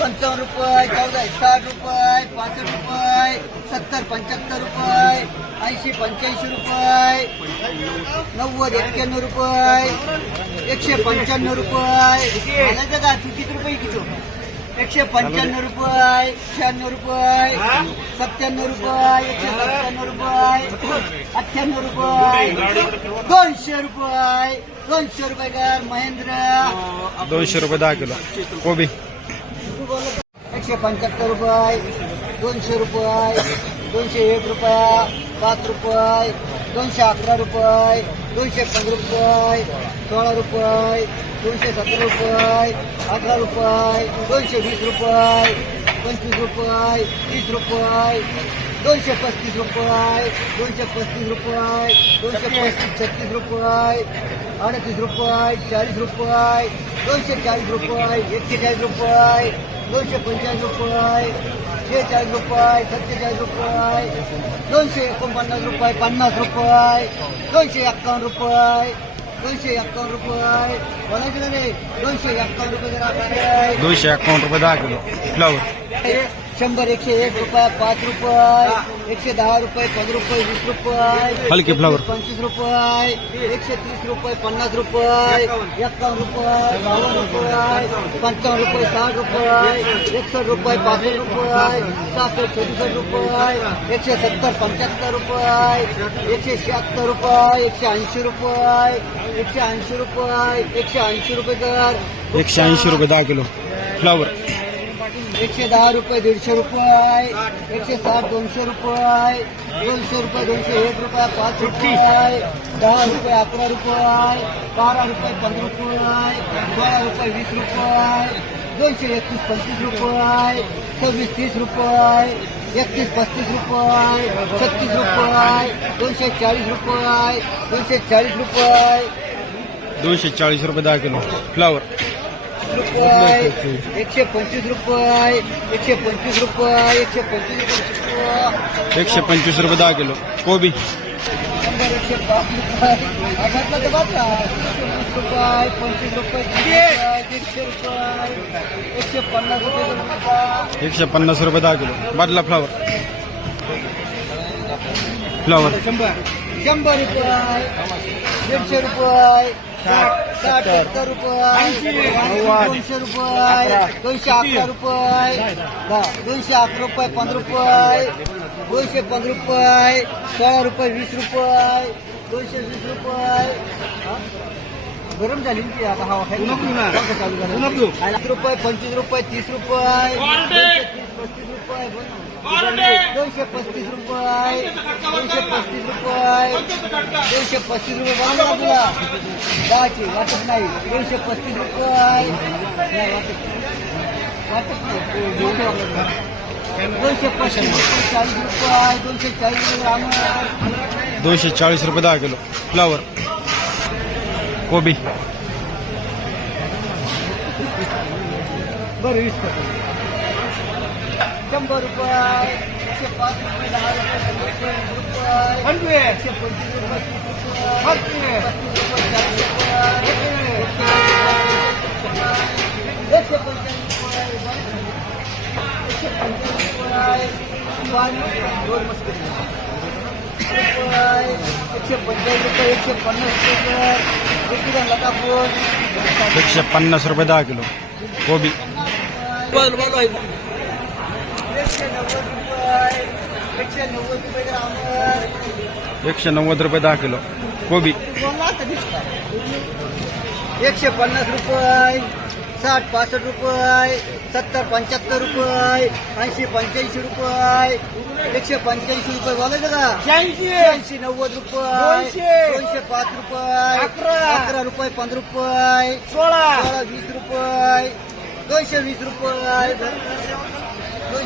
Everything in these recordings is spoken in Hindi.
पंचावन्न रुपये चौदा साठ रुपये पासष्ट रुपये सत्तर पंच्याहत्तर रुपये ऐंशी पंच्याऐंशी रुपये नव्वद एक्क्याण्णव रुपये एकशे पंच्याण्णव रुपये. का किती रुपये किलो एकशे पंच्याण्णव रुपये शहाण्णव रुपये सत्त्याण्णव रुपये एकशे सत्त्याण्णव रुपये अठ्ठ्याण्णव रुपये. दोनशे रुपये. दोनशे रुपये कर महेंद्र. दोनशे रुपये दहा किलो. कोबी. एकशे पंच्याहत्तर रुपये दोनशे रुपये दोनशे एक रुपया पाच रुपये दोनशे अकरा रुपये दोनशे पंधरा रुपये सोळा रुपये दोनशे सतरा रुपये अकरा रुपये दोनशे वीस रुपये पंचवीस रुपये तीस रुपये दोनशे पस्तीस रुपये दोनशे पस्तीस रुपये दोनशे पस्तीस छत्तीस रुपये अडतीस रुपये चाळीस रुपये दोनशे चाळीस रुपये एकशे चाळीस रुपये दोनशे पंचेचाळीस रुपये शेहेचाळीस रुपये सत्तेचाळीस रुपये दोनशे एकोणपन्नास रुपये पन्नास रुपये दोनशे एक्कावन्न रुपये दोनशे एक्कावन्न रुपये बोलायचं रे? दोनशे एक्कावन्न रुपये जरा दोनशे अकाउंट रुपये दहा किलो. फ्लावर शंभर एकशे एक रुपये पाच रुपये एकशे दहा रुपये पंधरा रुपये वीस रुपये हलके फ्लावर. पंचवीस रुपये एकशे तीस रुपये पन्नास रुपये एक्कावन्न रुपये बावन्न रुपये पंचावन्न रुपये साठ रुपये एकसष्ट रुपये पासष्ट रुपये सहासष्ट सदुसष्ट रुपये एकशे सत्तर पंच्याहत्तर रुपये एकशे शहात्तर रुपये एकशे ऐंशी रुपये एकशे ऐंशी रुपये एकशे ऐंशी रुपये कर एकशे ऐंशी रुपये दहा किलो. फ्लावर. एकशे दहा रुपये दीडशे रुपये एकशे साठ दोनशे रुपये दोनशे रुपये दोनशे एक रुपये पाच रुपये दहा रुपये अकरा रुपये बारा रुपये पंधरा रुपये सोळा रुपये वीस रुपये दोनशे एकतीस पंचवीस रुपये सव्वीस तीस रुपये एकतीस पस्तीस रुपये छत्तीस रुपये दोनशे चाळीस रुपये दोनशे चाळीस रुपये दोनशे चाळीस रुपये दहा किलो फ्लावर रुपये एकशे पंचवीस रुपये एकशे पंचवीस रुपये एकशे पंचवीस रुपये एकशे पंचवीस रुपये. दहा किलो. कोबी. शंभर एकशे पाच रुपये. वीस रुपये पंचवीस रुपये दीडशे रुपये एकशे पन्नास रुपये एकशे पन्नास रुपये दहा किलो. बादला फ्लावर. फ्लावर. शंभर. शंभर रुपये. दीडशे रुपये. साठ साठ सत्तर रुपये दोनशे रुपये दोनशे अकरा रुपये दोनशे अकरा रुपये पंधरा रुपये दोनशे पंधरा रुपये सोळा रुपये वीस रुपये दोनशे वीस रुपये. गरम झाली ती आता हवा. चालू झाला. रुपये पंचवीस रुपये तीस रुपये. दोनशे पस्तीस रुपये दोनशे पस्तीस रुपये दोनशे पस्तीस रुपये वाटत नाही दोनशे पस्तीस रुपये दोनशे पस्तीस चाळीस रुपये दोनशे चाळीस रुपये दोनशे चाळीस रुपये दहा किलो. फ्लावर कोबी. बरं, वीस शंभर रुपये एकशे पाच रुपये दहा रुपये वीस रुपये एकशे पंचवीस रुपये पस्तीस रुपये चाळीस रुपये एकशे पंच्याण्णव रुपये एकशे पंच्याण्णव रुपये दोन मस्ती एकशे पंचाळीस रुपये एकशे पन्नास रुपये एकशे लतापूर एकशे पन्नास रुपये दहा किलो कोबी रुपये एकशे नव्वद रुपये ग्रामवर एकशे नव्वद रुपये दहा किलो. कोबी. एकशे पन्नास रुपये. साठ पासष्ट रुपये. सत्तर पंच्याहत्तर रुपये. ऐंशी पंच्याऐंशी रुपये. एकशे पंच्याऐंशी रुपये बोलायचं का? ऐंशी नव्वद रुपये. दोनशे पाच रुपये. अकरा. अकरा रुपये पंधरा रुपये. सोळा. सोळा वीस रुपये. दोनशे वीस रुपये.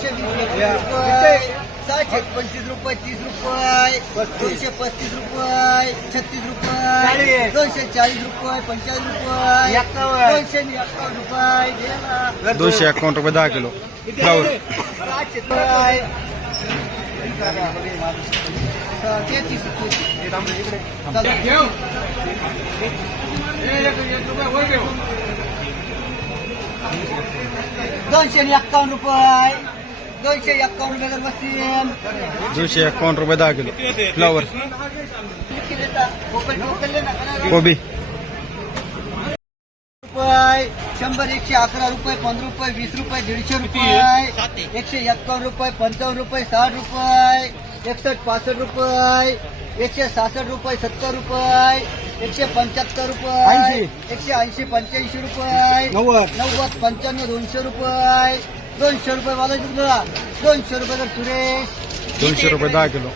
दोनशे वीस रुपये. सहाशे पंचवीस रुपये तीस रुपये. दोनशे पस्तीस रुपये छत्तीस रुपये. दोनशे चाळीस रुपये पंचाळीस रुपये. दोनशे एकावन्न रुपये. दोनशे अकाउंट रुपये दहा किलो. फ्लावर सहाशे तेहतीस रुपये. दोनशे एक्कावन्न रुपये. दोनशे एक्कावन्न रुपये बसतील. दोनशे एकावन्न रुपये दहा किलो. फ्लावर कोबी. रुपये शंभर एकशे अकरा रुपये पंधरा रुपये वीस रुपये दीडशे रुपये. एकशे एक्कावन्न रुपये पंचावन्न रुपये साठ रुपये एकसष्ट पासष्ट रुपये एकशे सहासष्ट रुपये सत्तर रुपये एकशे पंच्याहत्तर रुपये एकशे ऐंशी पंच्याऐंशी रुपये नव्वद. नव्वद पंच्याण्णव दोनशे रुपये. दोनशे रुपये तुला दोनशे रुपये तर सुरेश. दोनशे रुपये दहा किलो.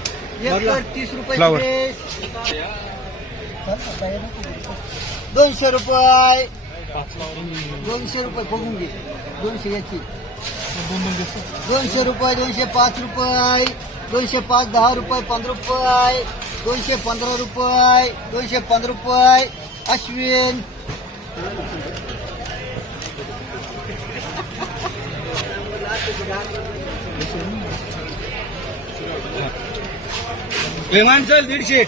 तीस रुपये फ्लावर. सुरेश. दोनशे रुपये. दोनशे रुपये बघून घे. दोनशे याची. दोनशे रुपये दोनशे पाच रुपये. दोनशे पाच दहा रुपये पंधरा रुपये. दोनशे पंधरा रुपये. दोनशे पंधरा रुपये. अश्विन. चल दीडशे.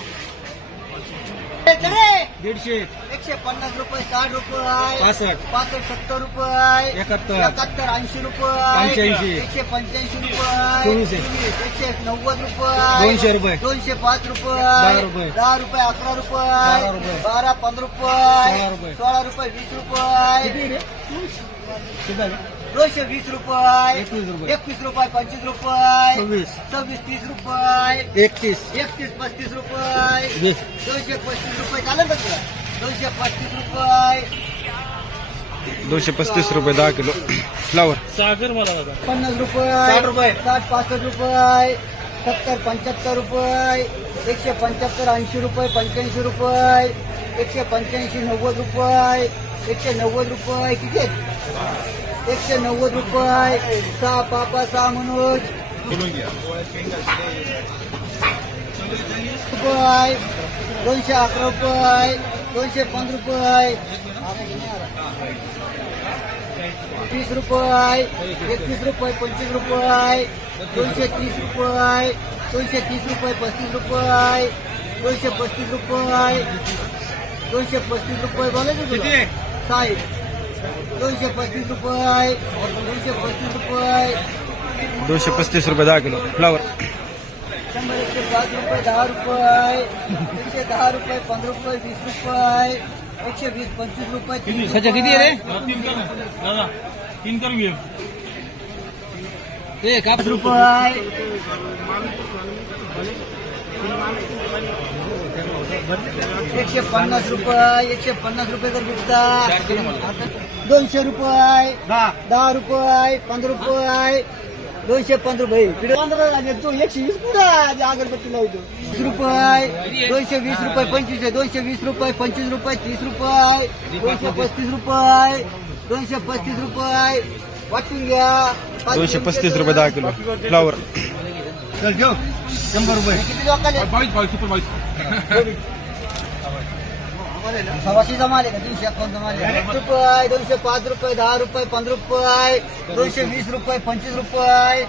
दीडशे. एकशे पन्नास रुपये साठ रुपये. पासष्ट. पासष्ट सत्तर रुपये. एकाहत्तर. एकाहत्तर ऐंशी रुपये. पंच्याऐंशी. एकशे पंच्याऐंशी रुपये. एकशे नव्वद रुपये. दोनशे रुपये. दोनशे पाच रुपये. दहा रुपये. अकरा रुपये. बारा पंधरा रुपये. सोळा रुपये. वीस रुपये. दोनशे वीस रुपये एकवीस रुपये. एकवीस रुपये पंचवीस रुपये सव्वीस. सव्वीस तीस रुपये एकतीस. एकतीस पस्तीस रुपये दोनशे पस्तीस रुपये चालेल का तुला? दोनशे पस्तीस रुपये. दोनशे पस्तीस रुपये दहा किलो. फ्लावर पन्नास रुपये साठ रुपये. साठ पासष्ट रुपये सत्तर पंच्याहत्तर रुपये एकशे पंच्याहत्तर ऐंशी रुपये पंच्याऐंशी रुपये एकशे पंच्याऐंशी नव्वद रुपये एकशे नव्वद रुपये. किती? एकशे नव्वद रुपये. सहा पापा सहा मनोज. रुपये. दोनशे अकरा रुपये. दोनशे पंधरा रुपये. तीस रुपये. एकतीस रुपये पंचवीस रुपये. दोनशे तीस रुपये. दोनशे तीस रुपये पस्तीस रुपये. दोनशे पस्तीस रुपये. दोनशे पस्तीस रुपये बोलायचं साहेब दोनशे पस्तीस रुपये. दोनशे पस्तीस रुपये. दोनशे पस्तीस रुपये दहा किलो. फ्लावर शंभर एकशे पाच रुपये दहा रुपये. एकशे दहा रुपये पंधरा रुपये वीस रुपये. एकशे वीस पंचवीस रुपये तीस रुपये. तीन रुपये. एकशे पन्नास रुपये एकशे पन्नास रुपये तर विकता. दोनशे रुपये दहा. रुपये पंधरा रुपये दोनशे पंधरा रुपये. पंधरा झाले तू एकशे वीस पुढे अगरबत्ती लावतो. वीस रुपये दोनशे वीस रुपये पंचवीस आहे. दोनशे वीस रुपये पंचवीस रुपये तीस रुपये दोनशे पस्तीस रुपये दोनशे पस्तीस रुपये. वाटून घ्या. दोनशे पस्तीस रुपये दहा किलो. फ्लावर. चल घेऊ. शंभर रुपये. किती लोकांना? सव्वाशे जमा आले का तीनशे रुपये दोनशे पाच रुपये दहा रुपये पंधरा रुपये दोनशे वीस रुपये पंचवीस रुपये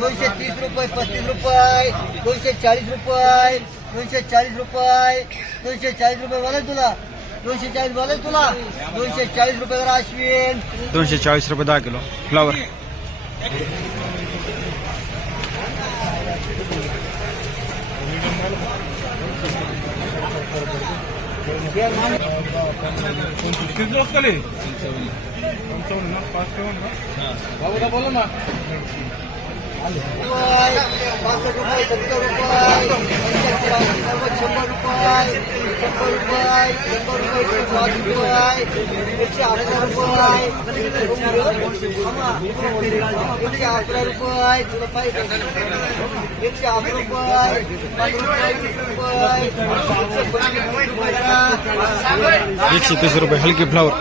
दोनशे तीस रुपये पस्तीस रुपये दोनशे चाळीस रुपये दोनशे चाळीस रुपये दोनशे चाळीस रुपये बोलाय तुला दोनशे चाळीस बोलाय तुला दोनशे चाळीस रुपये अश्विन दोनशे चाळीस रुपये दहा किलो फ्लावर किती दिवस झाले पंचावन्न ना पाच ठेवून ना बाबूला रुपये पासष्ट सत्तर रुपये ऐंशी नव्वद रुपये शंभर रुपये शंभर रुपये एकशे पाच रुपये। रुपये तीस हलकी फ्लावर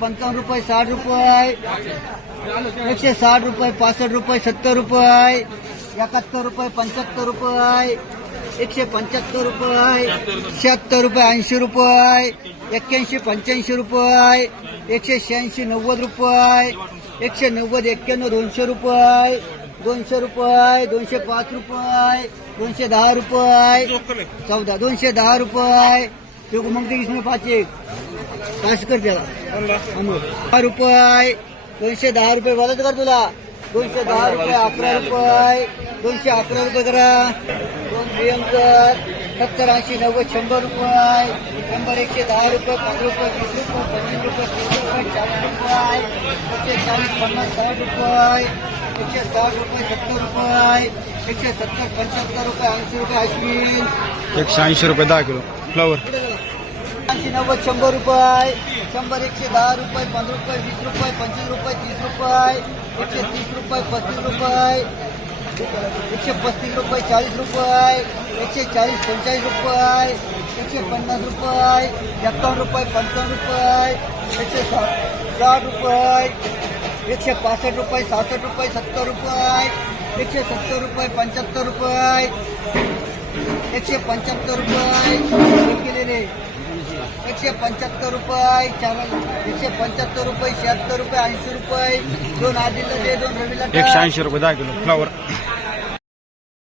पंचावन्न रुपये साठ रुपये एकशे साठ रुपये, सत्तर रुपये। एकाहत्तर रुपये पंच्याहत्तर रुपये। एकशे पंच्याहत्तर रुपये शहात्तर रुपये ऐंशी रुपये एक्क्याऐंशी पंच्याऐंशी रुपये एकशे शहाऐंशी नव्वद रुपये एकशे नव्वद एक्क्याण्णव दोनशे रुपये दोनशे रुपये दोनशे पाच रुपये दोनशे दहा रुपये चौदा दोनशे दहा रुपये. ते मग ते इसमें पाच एक. पाच कर त्याला. दहा रुपये दोनशे दहा रुपये बोलायचं कर तुला? दोनशे दहा रुपये अकरा रुपये दोनशे अकरा रुपये करा. दोन भयंकर सत्तर ऐंशी नव्वद शंभर रुपये शंभर एकशे दहा रुपये पाच रुपये वीस रुपये पंचवीस रुपये तीस रुपये चाळीस रुपये एकशे चाळीस पन्नास साठ रुपये एकशे साठ रुपये सत्तर रुपये एकशे सत्तर पंच्याहत्तर रुपये ऐंशी रुपये अश्विन. एकशे ऐंशी रुपये दहा किलो. फ्लावर ऐंशी नव्वद शंभर रुपये शंभर एकशे दहा रुपये पंधरा रुपये वीस रुपये पंचवीस रुपये तीस रुपये एकशे तीस रुपये पस्तीस रुपये एकशे पस्तीस रुपये चाळीस रुपये एकशे चाळीस पंचेचाळीस रुपये एकशे पन्नास रुपये एक्कावन्न रुपये पंचावन्न रुपये एकशे साठ रुपये एकशे पासष्ट रुपये सहासष्ट रुपये सत्तर रुपये एकशे सत्तर रुपये पंच्याहत्तर रुपये एकशे पंच्याहत्तर रुपये केलेले. एकशे पंच्याहत्तर रुपये चार एकशे पंच्याहत्तर रुपये शहात्तर रुपये ऐंशी रुपये दोन आदिला दे दोन रवीला एकशे ऐंशी रुपये दहा किलो फ्लावर